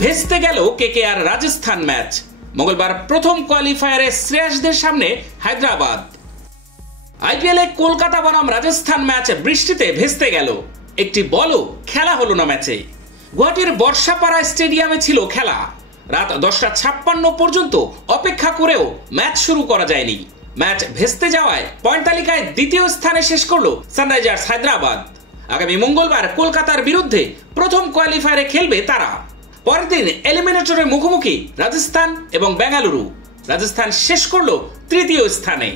ভেস্তে গেল KKR Rajasthan match. মঙ্গলবার প্রথম কোয়ালিফায়ারে শ্রেয়াসদের সামনে হায়দ্রাবাদ। আইপিএলে কলকাতা বনাম রাজস্থান ম্যাচ বৃষ্টিতে ভেস্তে গেল। একটি বলও খেলা হলো না ম্যাচে। গুয়াহাটির বর্ষাপাড়া স্টেডিয়ামে ছিল খেলা। রাত 10:56 পর্যন্ত অপেক্ষা করেও ম্যাচ শুরু করা যায়নি। ম্যাচ ভেস্তে যাওয়ায় পয়েন্ট তালিকায় দ্বিতীয় স্থানে শেষ করল সানরাইজার্স হায়দ্রাবাদ। আগামী মঙ্গলবার কলকাতার বিরুদ্ধে প্রথম কোয়ালিফায়ারে খেলবে তারা। পরের দিন এলিমিনেটরের মুখোমুখি রাজস্থান এবং বেঙ্গালুরু। রাজস্থান শেষ করল তৃতীয় স্থানে।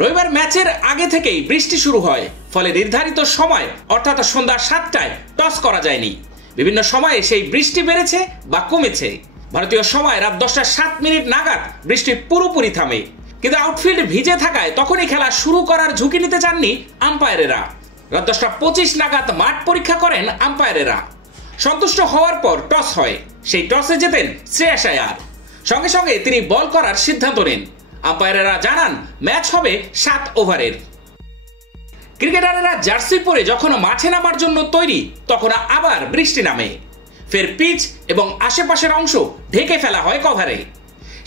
রবিবার ম্যাচের আগে থেকেই বৃষ্টি শুরু হয়, ফলে নির্ধারিত সময় অর্থাৎ সন্ধ্যা 7টায় টস করা যায়নি। বিভিন্ন সময়ে সেই বৃষ্টি বেড়েছে বা কমেছে। ভারতীয় সময় রাত 10:07 নাগাদ বৃষ্টি পুরোপুরি থামে, কিন্তু আউটফিল্ড ভিজে থাকায় তখনই খেলা শুরু করার ঝুঁকি নিতে চাননি আম্পায়ারেরা। রাত 10:25 নাগাদ মাঠ পরীক্ষা করেন আম্পায়ারেরা। সন্তুষ্ট হওয়ার পর টস হয়। সেই টসে জেতেন শ্রেয়াস আয়ার। সঙ্গে সঙ্গে তিনি বল করার সিদ্ধান্ত নেন। আম্পায়ারেরা জানান ম্যাচ হবে 7 ওভারের। ক্রিকেটাররা জার্সি পরে যখন মাঠে নামার জন্য তৈরি, তখন আবার বৃষ্টি নামে। ফের পিচ এবং আশেপাশের অংশ ঢেকে ফেলা হয় কভারে।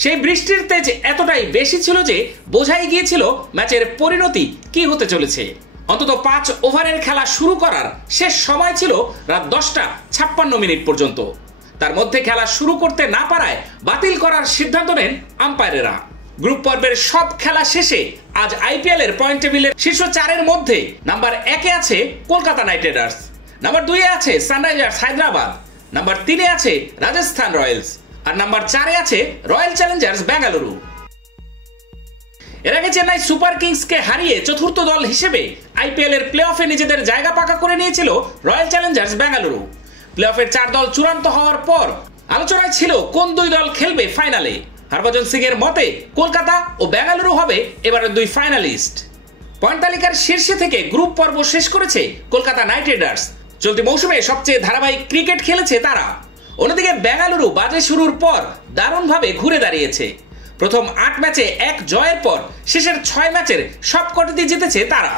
সেই বৃষ্টির তেজ এতটাই বেশি ছিল যে বোঝাই গিয়েছিল ম্যাচের পরিণতি কি হতে চলেছে। অন্তত 5 ওভারের খেলা শুরু করার শেষ সময় ছিল রাত 10:56 পর্যন্ত। তার মধ্যে খেলা শুরু করতে না পারায় বাতিল করার সিদ্ধান্ত নেন আম্পায়ারেরা। গ্রুপ পর্বের সব খেলা শেষে আজ আইপিএল এর পয়েন্ট টেবিলের শীর্ষ 4-এর মধ্যে নাম্বার 1-এ আছে কলকাতা নাইট রাইডার্স, নাম্বার 2-এ আছে সানরাইজার্স হায়দ্রাবাদ, নাম্বার 3-এ আছে রাজস্থান রয়্যালস, আর নাম্বার 4-এ আছে রয়্যাল চ্যালেঞ্জার্স বেঙ্গালুরু। এর আগে চেন্নাই সুপার কিংসকে হারিয়ে চতুর্থ দল হিসেবে আইপিএল এর প্লে অফে নিজেদের জায়গা পাকা করে নিয়েছিল রয়্যাল চ্যালেঞ্জার্স বেঙ্গালুরু। প্লে অফের 4 দল চূড়ান্ত হওয়ার পর আলোচনায় ছিল কোন 2 দল খেলবে ফাইনালে। হরভজন সিং এর মতে কলকাতা ও বেঙ্গালুরু হবে এবারের 2 ফাইনালিস্ট। পয়েন্ট তালিকার শীর্ষে থেকে গ্রুপ পর্ব শেষ করেছে কলকাতা নাইট রাইডার্স। চলতি মৌসুমে সবচেয়ে ধারাবাহিক ক্রিকেট খেলেছে তারা। অন্যদিকে বেঙ্গালুরু বাজে শুরুর পর দারুণভাবে ঘুরে দাঁড়িয়েছে। প্রথম 8 ম্যাচে 1 জয়ের পর শেষের 6 ম্যাচের সবকটিতে জিতেছে তারা।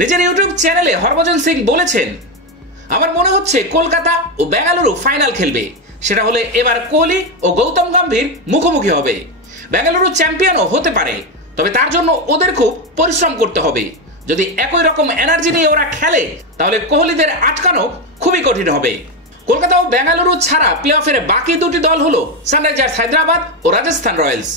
নিজের ইউটিউব চ্যানেলে হরভজন সিং বলেছেন, আমার মনে হচ্ছে কলকাতা ও বেঙ্গালুরু ফাইনাল খেলবে। সেটা হলে এবার কোহলি ও গৌতম গম্ভীর মুখোমুখি হবে। বেঙ্গালুরু চ্যাম্পিয়নও হতে পারে, তবে তার জন্য ওদের খুব পরিশ্রম করতে হবে। যদি একই রকম এনার্জি নিয়ে ওরা খেলে তাহলে কোহলিদের আটকানো খুবই কঠিন হবে। কলকাতা ও বেঙ্গালুরু ছাড়া প্লে অফের বাকি 2টি দল হলো সানরাইজার্স হায়দ্রাবাদ ও রাজস্থান রয়্যালস।